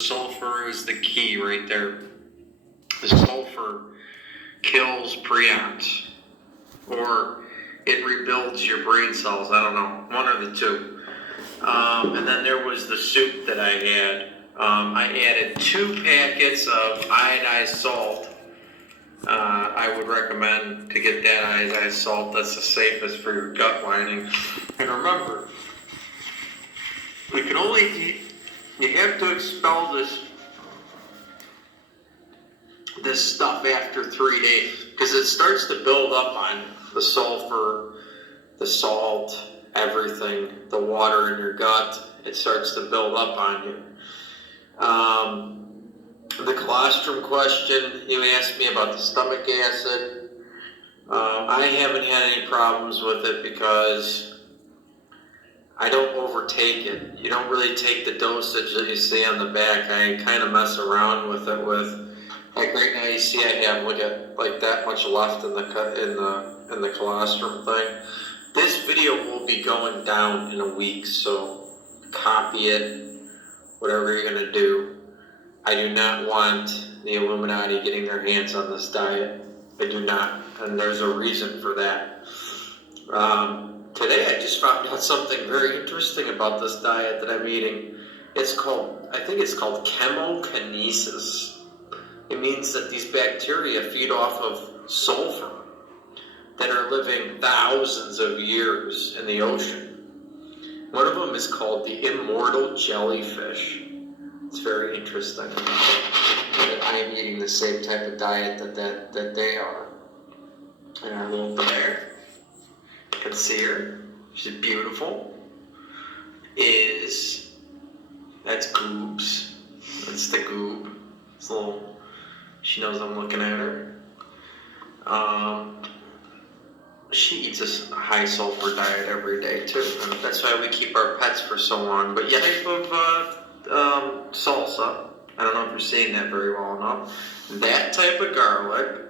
Sulfur is the key right there. The sulfur kills prions, or it rebuilds your brain cells. I don't know, one of the two. And then there was the soup that I had. I added 2 packets of iodized salt. I would recommend to get that iodized salt. That's the safest for your gut lining. And remember, we can only eat. You have to expel this stuff after 3 days, because it starts to build up on the sulfur, the salt, everything, the water in your gut. It starts to build up on you. The colostrum question, you asked me about the stomach acid. I haven't had any problems with it because I don't overtake it. You don't really take the dosage that you see on the back. I kind of mess around with it like right now you see I have like that much left in the colostrum thing. This video will be going down in a week, so copy it, whatever you're gonna do. I do not want the Illuminati getting their hands on this diet. I do not, and there's a reason for that. Today I just found out something very interesting about this diet that I'm eating. I think it's called chemokinesis. It means that these bacteria feed off of sulfur that are living thousands of years in the ocean. One of them is called the Immortal jellyfish. It's very interesting that I am eating the same type of diet that they are. And our little bear, you can see her. She's beautiful. That's Goobs. That's the Goob. It's a little. She knows I'm looking at her. She eats a high sulfur diet every day too, and that's why we keep our pets for so long. But yeah, type of salsa. I don't know if you're seeing that very well enough. That type of garlic.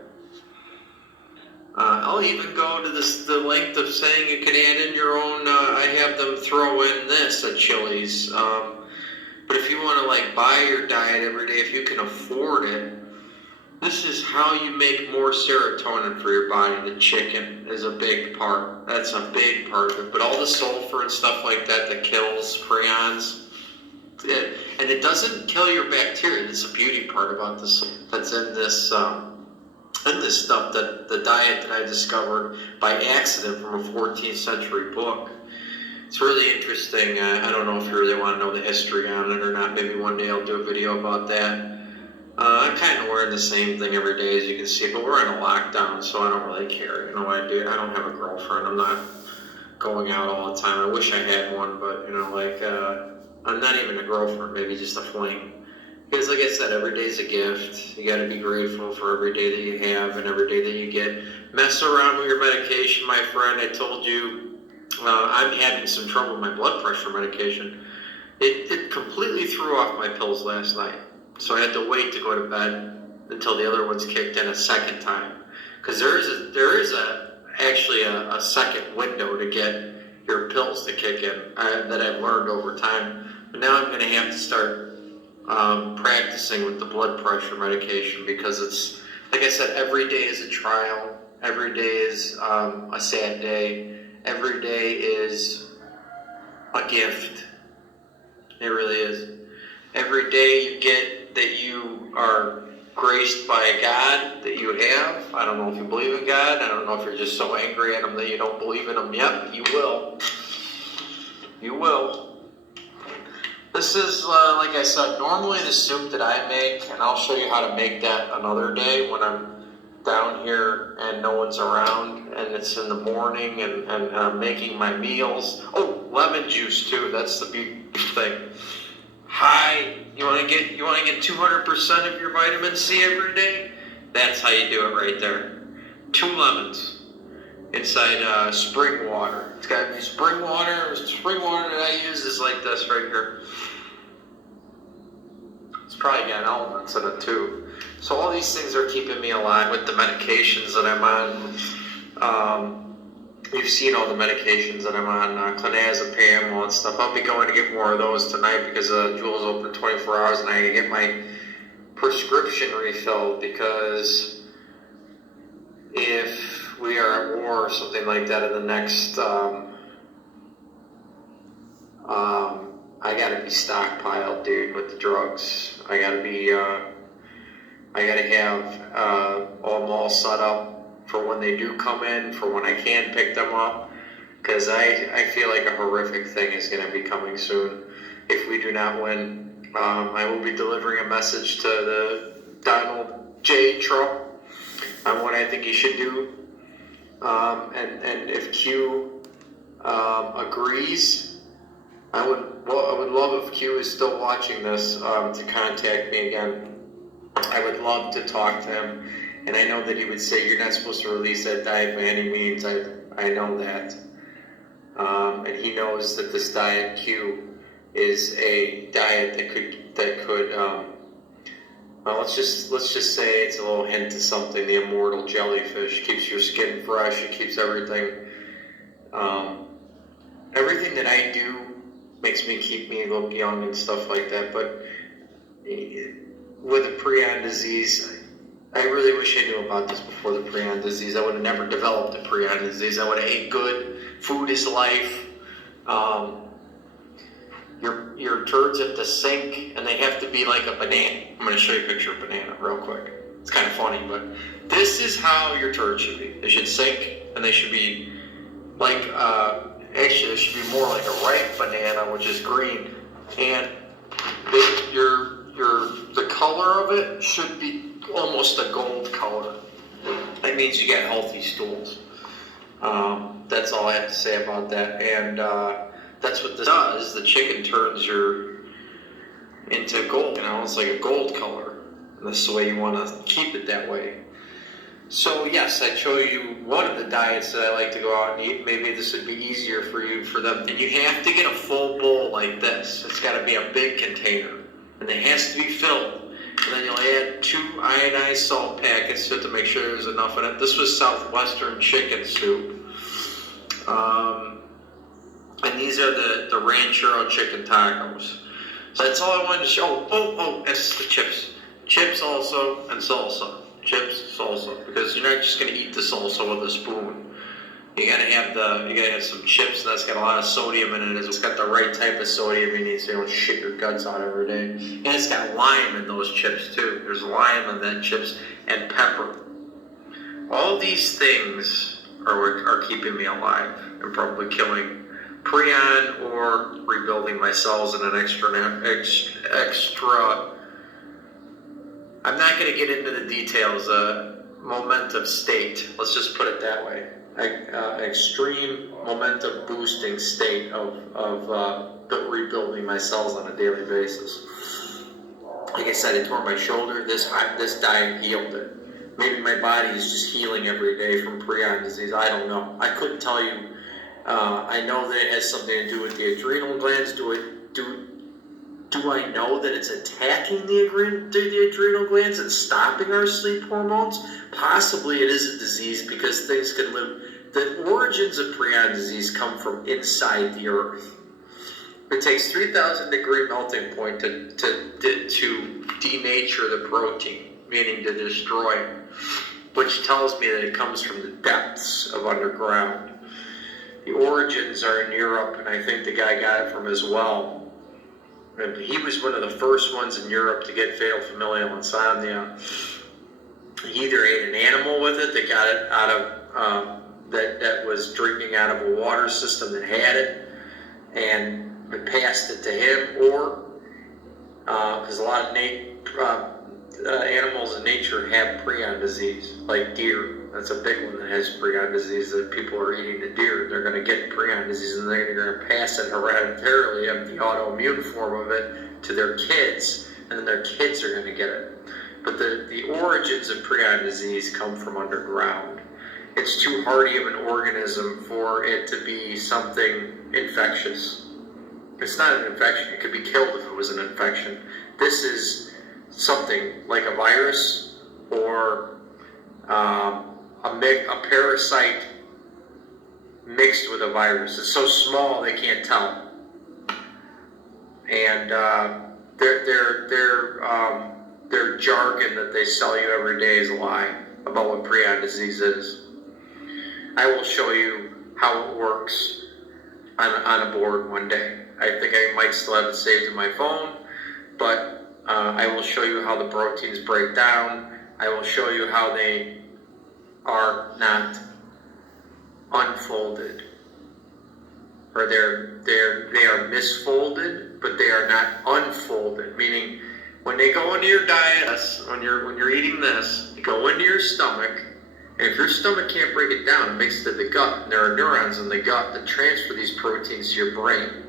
I'll even go to the length of saying you can add in your own. I have them throw in this at Chili's. But if you want to buy your diet every day, if you can afford it, this is how you make more serotonin for your body. The chicken is a big part. That's a big part of it. But all the sulfur and stuff like that kills prions. And it doesn't kill your bacteria. That's the beauty part about this. That's in this stuff, that the diet that I discovered by accident from a 14th century book. It's really interesting. I don't know if you really want to know the history on it or not. Maybe one day I'll do a video about that. I'm kind of wearing the same thing every day, as you can see, but we're in a lockdown, so I don't really care. I don't have a girlfriend. I'm not going out all the time. I wish I had one, but I'm not even a girlfriend. Maybe just a fling. Because like I said, every day's a gift. You got to be grateful for every day that you have and every day that you get. Mess around with your medication, my friend. I told you I'm having some trouble with my blood pressure medication. It completely threw off my pills last night. So I had to wait to go to bed until the other ones kicked in a second time. Because there is actually a second window to get your pills to kick in that I've learned over time. But now I'm going to have to start practicing with the blood pressure medication, because it's, like I said, every day is a trial. Every day is a sad day. Every day is a gift. It really is. Every day you get that you are graced by God that you have. I don't know if you believe in God. I don't know if you're just so angry at Him that you don't believe in Him yet. You will. You will. This is, like I said, normally the soup that I make, and I'll show you how to make that another day when I'm down here and no one's around, and it's in the morning, and I'm making my meals. Oh, lemon juice too. That's the big thing. You want to get 200% of your vitamin C every day? That's how you do it right there. 2 lemons inside spring water. It's got to be spring water. Spring water that I use is like this right here. It's probably got elements in it too. So all these things are keeping me alive with the medications that I'm on. you've seen all the medications that I'm on, clonazepam, all that stuff. I'll be going to get more of those tonight because Jewel's open 24 hours and I gotta get my prescription refilled, because if we are at war or something like that in the next, I gotta be stockpiled, dude, with the drugs. I gotta have them all set up for when they do come in, for when I can pick them up, because I feel like a horrific thing is going to be coming soon if we do not win. I will be delivering a message to the Donald J. Trump on what I think he should do, and if Q agrees, I would love if Q is still watching this to contact me again. I would love to talk to him, and I know that he would say, you're not supposed to release that diet by any means. I know that. And he knows that this diet Q is a diet that could well, let's just say it's a little hint to something. The Immortal jellyfish keeps your skin fresh. It keeps everything. Everything that I do makes me keep me look young and stuff like that. But with the prion disease, I really wish I knew about this before the prion disease. I would have never developed the prion disease. I would have ate good. Food is life. Your turds have to sink, and they have to be like a banana. I'm going to show you a picture of a banana real quick. It's kind of funny, but this is how your turds should be. They should sink, and they should be like, actually, they should be more like a ripe banana, which is green. And the color of it should be almost a gold color. That means you get healthy stools. That's all I have to say about that. And that's what this does. The chicken turns into gold. You know, it's like a gold color. And this is the way you want to keep it that way. So yes, I show you one of the diets that I like to go out and eat. Maybe this would be easier for them. And you have to get a full bowl like this. It's got to be a big container, and it has to be filled. And then you'll add 2 iodized salt packets to make sure there's enough in it. This was Southwestern chicken soup. And these are the ranchero chicken tacos. So that's all I wanted to show. Oh, that's the chips. Chips also, and salsa. Chips, salsa. Because you're not just going to eat the salsa with a spoon. You gotta have some chips that's got a lot of sodium in it. It's got the right type of sodium you need so you don't shit your guts out every day. And it's got lime in those chips too. There's lime in that chips and pepper. All these things are keeping me alive and probably killing prion or rebuilding my cells in an extra. I'm not going to get into the details. Momentum state. Let's just put it that way. Extreme momentum boosting state of rebuilding my cells on a daily basis. Like I said, I tore my shoulder. This diet healed it. Maybe my body is just healing every day from prion disease. I don't know. I couldn't tell you. I know that it has something to do with the adrenal glands. Do I know that it's attacking the adrenal glands and stopping our sleep hormones? Possibly it is a disease because things can live. The origins of prion disease come from inside the earth. It takes 3,000 degree melting point to denature the protein, meaning to destroy it, which tells me that it comes from the depths of underground. The origins are in Europe, and I think the guy got it from his well. And he was one of the first ones in Europe to get fatal familial insomnia. He either ate an animal with it that got it out of that was drinking out of a water system that had it, and it passed it to him, or because a lot of animals in nature have prion disease, like deer. That's a big one that has prion disease, that people are eating the deer. They're going to get prion disease, and they're going to pass it hereditarily, of the autoimmune form of it, to their kids, and then their kids are going to get it. But the origins of prion disease come from underground. It's too hardy of an organism for it to be something infectious. It's not an infection. It could be killed if it was an infection. This is something like a virus or a parasite mixed with a virus. It's so small they can't tell. And their jargon that they sell you every day is a lie about what prion disease is. I will show you how it works on a board one day. I think I might still have it saved in my phone, but I will show you how the proteins break down. I will show you how they are not unfolded, or they are misfolded, but they are not unfolded. Meaning, when they go into your diet, when you're eating this, you go into your stomach, and if your stomach can't break it down, it makes it to the gut. And there are neurons in the gut that transfer these proteins to your brain.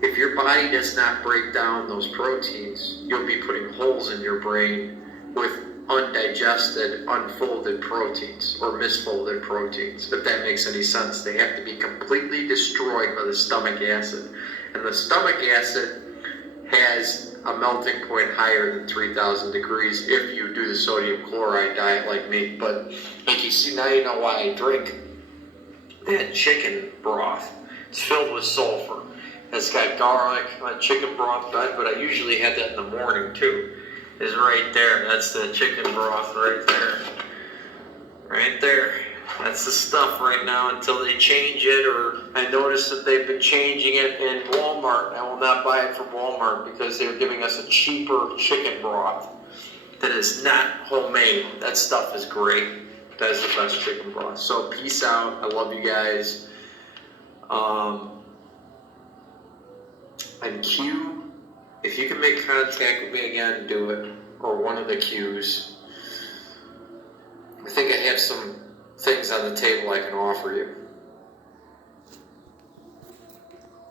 If your body does not break down those proteins, you'll be putting holes in your brain with undigested, unfolded proteins or misfolded proteins, if that makes any sense. They have to be completely destroyed by the stomach acid. And the stomach acid has a melting point higher than 3,000 degrees if you do the sodium chloride diet like me. But like you see, now you know why I drink that chicken broth. It's filled with sulfur. It's got garlic, chicken broth, but I usually have that in the morning too. Is right there. That's the chicken broth right there. Right there. That's the stuff right now until they change it, or I noticed that they've been changing it in Walmart. I will not buy it from Walmart because they're giving us a cheaper chicken broth that is not homemade. that stuff is great. That is the best chicken broth. So peace out. I love you guys. And Q, if you can make contact with me again, do it. Or one of the Qs. I think I have some things on the table I can offer you.